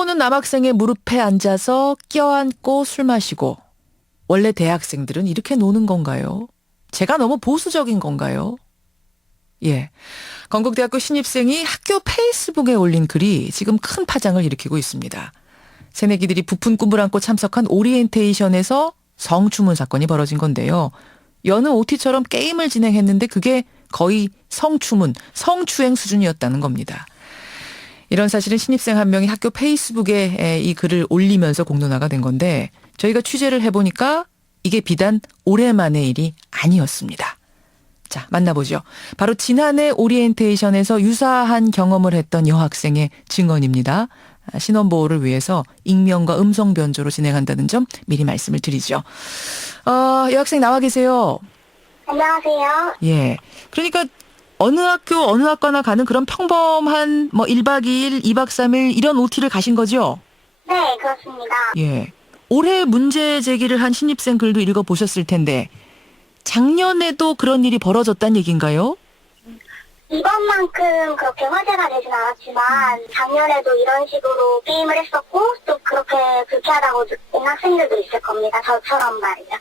보는 남학생의 무릎에 앉아서 껴안고 술 마시고. 원래 대학생들은 이렇게 노는 건가요? 제가 너무 보수적인 건가요? 예. 건국대학교 신입생이 학교 페이스북에 올린 글이 지금 큰 파장을 일으키고 있습니다. 새내기들이 부푼 꿈을 안고 참석한 오리엔테이션에서 성추문 사건이 벌어진 건데요. 여느 OT처럼 게임을 진행했는데 그게 거의 성추문, 성추행 수준이었다는 겁니다. 이런 사실은 신입생 한 명이 학교 페이스북에 이 글을 올리면서 공론화가 된 건데 저희가 취재를 해보니까 이게 비단 오랜만의 일이 아니었습니다. 자, 만나보죠. 바로 지난해 오리엔테이션에서 유사한 경험을 했던 여학생의 증언입니다. 신원보호를 위해서 익명과 음성 변조로 진행한다는 점 미리 말씀을 드리죠. 여학생 나와 계세요. 안녕하세요. 예. 그러니까 어느 학교, 어느 학과나 가는 그런 평범한 1박 2일, 2박 3일 이런 OT를 가신 거죠? 네, 그렇습니다. 예. 올해 문제 제기를 한 신입생 글도 읽어보셨을 텐데 작년에도 그런 일이 벌어졌다는 얘기인가요? 이번만큼 그렇게 화제가 되진 않았지만 작년에도 이런 식으로 게임을 했었고 또 그렇게 불쾌하다고 느낀 학생들도 있을 겁니다. 저처럼 말이죠.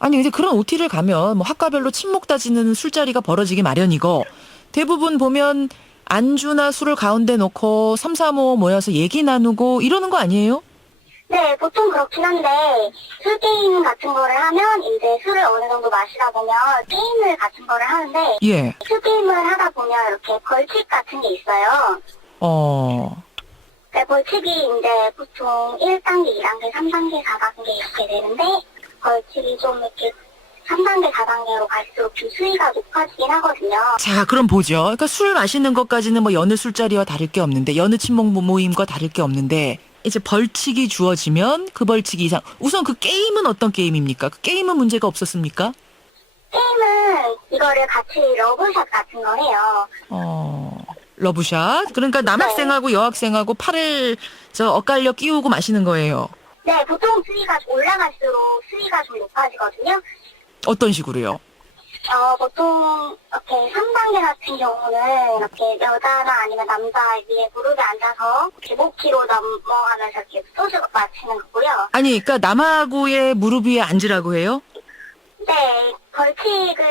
아니 근데 그런 OT를 가면 학과별로 친목 다지는 술자리가 벌어지기 마련이고 대부분 보면 안주나 술을 가운데 놓고 3, 4, 5 모여서 얘기 나누고 이러는 거 아니에요? 네, 보통 그렇긴 한데 술 게임 같은 거를 하면 이제 술을 어느 정도 마시다 보면 게임을 같은 거를 하는데 예. 술 게임을 하다 보면 이렇게 벌칙 같은 게 있어요. 네, 벌칙이 이제 보통 1단계, 2단계, 3단계, 4단계 이렇게 되는데 벌칙이 좀 이렇게 3단계, 4단계로 갈수록 좀 수위가 높아지긴 하거든요. 자, 그럼 보죠. 그러니까 술 마시는 것까지는 여느 술자리와 다를 게 없는데 여느 친목 모임과 다를 게 없는데 이제 벌칙이 주어지면 그 벌칙이 이상. 우선 그 게임은 어떤 게임입니까? 그 게임은 문제가 없었습니까? 게임은 이거를 같이 러브샷 같은 거 해요. 러브샷. 그러니까 남학생하고 여학생하고 팔을 엇갈려 끼우고 마시는 거예요. 네, 보통 수위가 올라갈수록 수위가 좀 높아지거든요. 어떤 식으로요? 보통 이렇게 3단계 같은 경우는 이렇게 여자나 아니면 남자 위에 무릎에 앉아서 이렇게 목 뒤로 넘어가면서 이렇게 소주 마시는 거고요. 아니, 그러니까 남하고의 무릎 위에 앉으라고 해요? 네, 벌칙을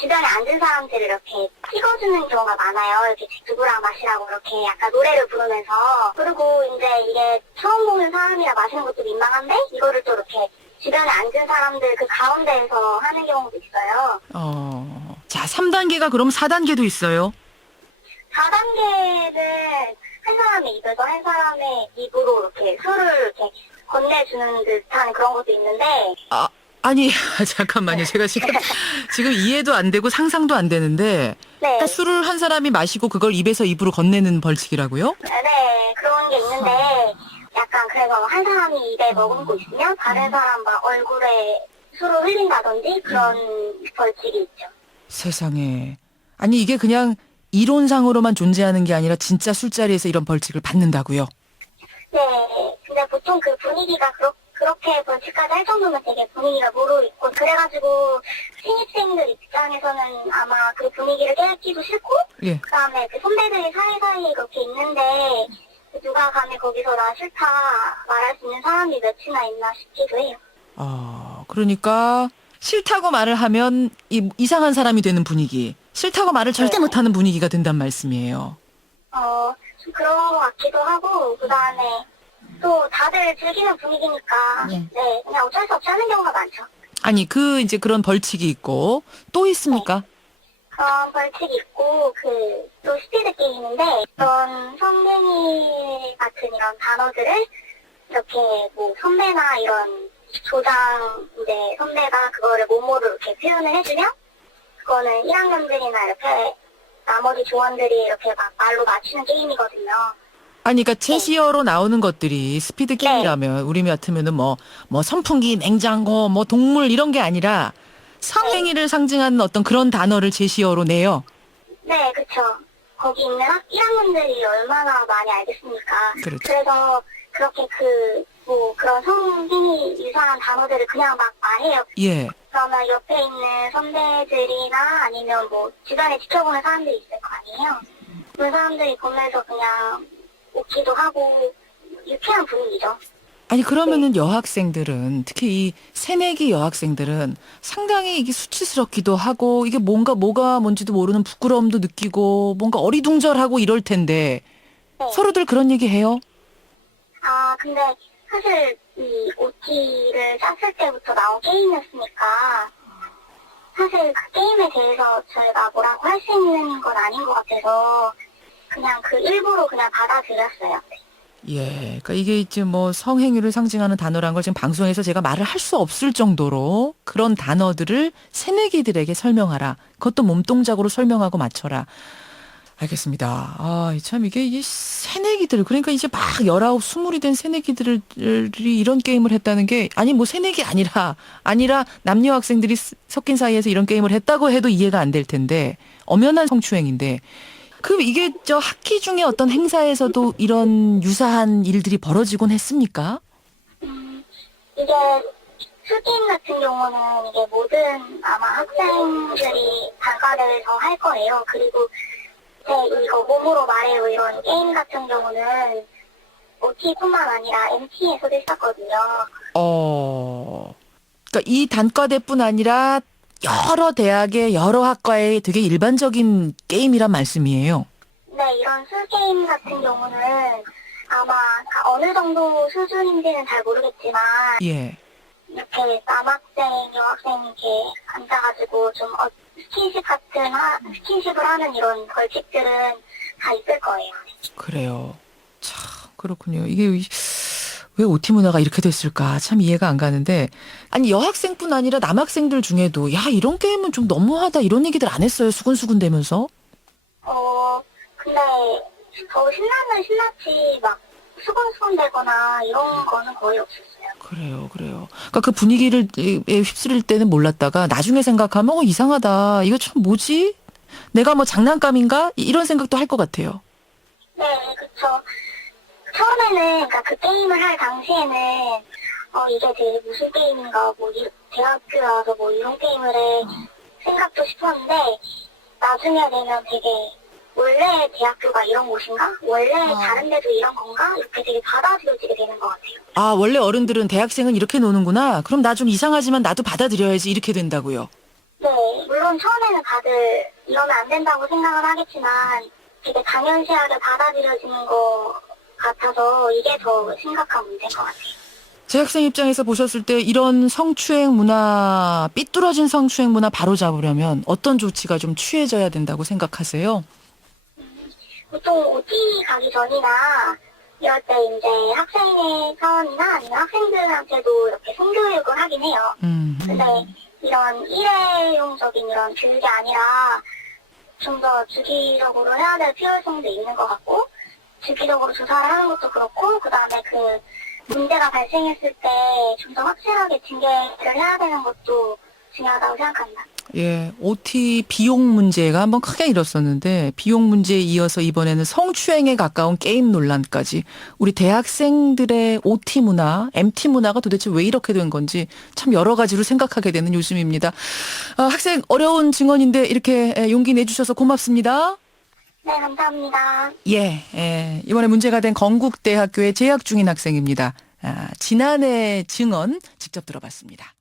주변에 앉은 사람들을 이렇게 찍어주는 경우가 많아요. 이렇게 누구랑 마시라고 이렇게 약간 노래를 부르면서. 그리고 이제 이게 처음 보는 사람이라 마시는 것도 민망한데 이거를 또 이렇게 주변에 앉은 사람들 그 가운데에서 하는 경우도 있어요. 자, 3단계가 그럼 4단계도 있어요? 4단계는 한 사람의 입에서 한 사람의 입으로 이렇게 술을 이렇게 건네주는 듯한 그런 것도 있는데. 아니, 잠깐만요. 제가 지금 이해도 안 되고 상상도 안 되는데. 네. 술을 한 사람이 마시고 그걸 입에서 입으로 건네는 벌칙이라고요? 네, 그런 게 있는데. 약간 그래서 한 사람이 입에 머금고 있으면 다른 사람 막 얼굴에 술을 흘린다든지 그런 벌칙이 있죠. 세상에. 아니 이게 그냥 이론상으로만 존재하는 게 아니라 진짜 술자리에서 이런 벌칙을 받는다고요? 네, 근데 보통 그 분위기가 그렇게 벌칙까지 할 정도면 되게 분위기가 무르익고 그래가지고 신입생들 입장에서는 아마 그 분위기를 깨기도 싫고 예. 그다음에 그 선배들이 사이사이에 그렇게 있는데 누가 감히 거기서 나 싫다 말할 수 있는 사람이 몇이나 있나 싶기도 해요. 그러니까 싫다고 말을 하면 이상한 사람이 되는 분위기. 싫다고 말을 절대 못하는 분위기가 된단 말씀이에요. 좀 그런 것 같기도 하고 그다음에 또 다들 즐기는 분위기니까 네, 그냥 어쩔 수 없이 하는 경우가 많죠. 아니 이제 그런 벌칙이 있고 또 있습니까? 그런 벌칙이 있고 또 스피드 게임인데 그런 성행위 같은 이런 단어들을 이렇게 선배나 이런 조장 이제 선배가 그거를 몸으로 이렇게 표현을 해주면 그거는 1학년들이나 이렇게 나머지 조원들이 이렇게 막 말로 맞추는 게임이거든요. 아니, 그러니까 제시어로 나오는 것들이 스피드 게임이라면 우리 같으면은 선풍기, 냉장고, 동물 이런 게 아니라 성행위를 상징하는 어떤 그런 단어를 제시어로 내요. 네, 그렇죠. 거기 있는 1학년들이 얼마나 많이 알겠습니까? 그렇죠. 그래서 그렇게 그런 성행위 유사한 단어들을 그냥 막 말해요. 예. 그러면 옆에 있는 선배들이나 아니면 주변에 지켜보는 사람들이 있을 거 아니에요? 그 사람들이 보면서 그냥 웃기도 하고 유쾌한 분위기죠. 아니 그러면은 여학생들은 특히 이 새내기 여학생들은 상당히 이게 수치스럽기도 하고 이게 뭐가 뭔지도 모르는 부끄러움도 느끼고 뭔가 어리둥절하고 이럴 텐데 네. 서로들 그런 얘기 해요? 아, 근데 사실 이 OT를 짰을 때부터 나온 게임이었으니까 사실 그 게임에 대해서 저희가 뭐라고 할 수 있는 건 아닌 것 같아서 그냥 그 일부로 그냥 받아들였어요. 예, 그러니까 이게 이제 뭐 성행위를 상징하는 단어란 걸 지금 방송에서 제가 말을 할 수 없을 정도로 그런 단어들을 새내기들에게 설명하라. 그것도 몸동작으로 설명하고 맞춰라. 알겠습니다. 아, 참 이게 새내기들 그러니까 이제 막 19, 20이 된 새내기들이 이런 게임을 했다는 게 아니 뭐 새내기 아니라 남녀 학생들이 섞인 사이에서 이런 게임을 했다고 해도 이해가 안 될 텐데 엄연한 성추행인데 그럼 이게 저 학기 중에 어떤 행사에서도 이런 유사한 일들이 벌어지곤 했습니까? 이게 술게임 같은 경우는 이게 모든 아마 학생들이 단과대회에서 할 거예요. 그리고 이거 몸으로 말해요 이런 게임 같은 경우는 OT뿐만 아니라 MT에서도 있었거든요. 그러니까 이 단과대뿐 아니라 여러 대학의 여러 학과의 되게 일반적인 게임이란 말씀이에요. 네, 이런 술게임 같은 경우는 아마 어느 정도 수준인지는 잘 모르겠지만 예. 이렇게 남학생, 여학생 이렇게 앉아가지고 좀 스킨십을 하는 이런 벌칙들은 다 있을 거예요. 그래요. 참 그렇군요. 이게 왜 OT 문화가 이렇게 됐을까 참 이해가 안 가는데 아니 여학생뿐 아니라 남학생들 중에도 야 이런 게임은 좀 너무하다 이런 얘기들 안 했어요. 수근수근 대면서. 근데 더 신나면 신났지 막 수근수근 되거나 이런 거는 거의 없었어요. 그래요. 그러니까 그 분위기를 휩쓸릴 때는 몰랐다가 나중에 생각하면 이상하다. 이거 참 뭐지? 내가 뭐 장난감인가? 이런 생각도 할 것 같아요. 네, 그쵸. 처음에는, 그러니까 그 게임을 할 당시에는, 이게 되게 무슨 게임인가, 대학교 와서 뭐 이런 게임을 해, 생각도 싶었는데, 나중에 되면 되게, 원래 대학교가 이런 곳인가? 원래 다른 데도 이런 건가? 이렇게 되게 받아들여지게 되는 것 같아요. 아, 원래 어른들은 대학생은 이렇게 노는구나. 그럼 나 좀 이상하지만 나도 받아들여야지 이렇게 된다고요. 네, 물론 처음에는 다들 이러면 안 된다고 생각을 하겠지만, 되게 당연시하게 받아들여지는 것 같아서 이게 더 심각한 문제인 것 같아요. 재학생 입장에서 보셨을 때 이런 성추행 문화, 삐뚤어진 성추행 문화 바로잡으려면 어떤 조치가 좀 취해져야 된다고 생각하세요? 보통 OT 가기 전이나 이럴 때 이제 학생의 차원이나 아니면 학생들한테도 이렇게 성교육을 하긴 해요. 근데 이런 일회용적인 이런 교육이 아니라 좀 더 주기적으로 해야 될 필요성도 있는 것 같고 주기적으로 조사를 하는 것도 그렇고 그 다음에 그 문제가 발생했을 때 좀 더 확실하게 징계를 해야 되는 것도 중요하다고 생각합니다. 예, OT 비용 문제가 한번 크게 일었었는데 비용 문제에 이어서 이번에는 성추행에 가까운 게임 논란까지 우리 대학생들의 OT 문화, MT 문화가 도대체 왜 이렇게 된 건지 참 여러 가지로 생각하게 되는 요즘입니다. 학생 어려운 증언인데 이렇게 용기 내주셔서 고맙습니다. 네, 감사합니다. 예, 이번에 문제가 된 건국대학교에 재학 중인 학생입니다. 지난해 증언 직접 들어봤습니다.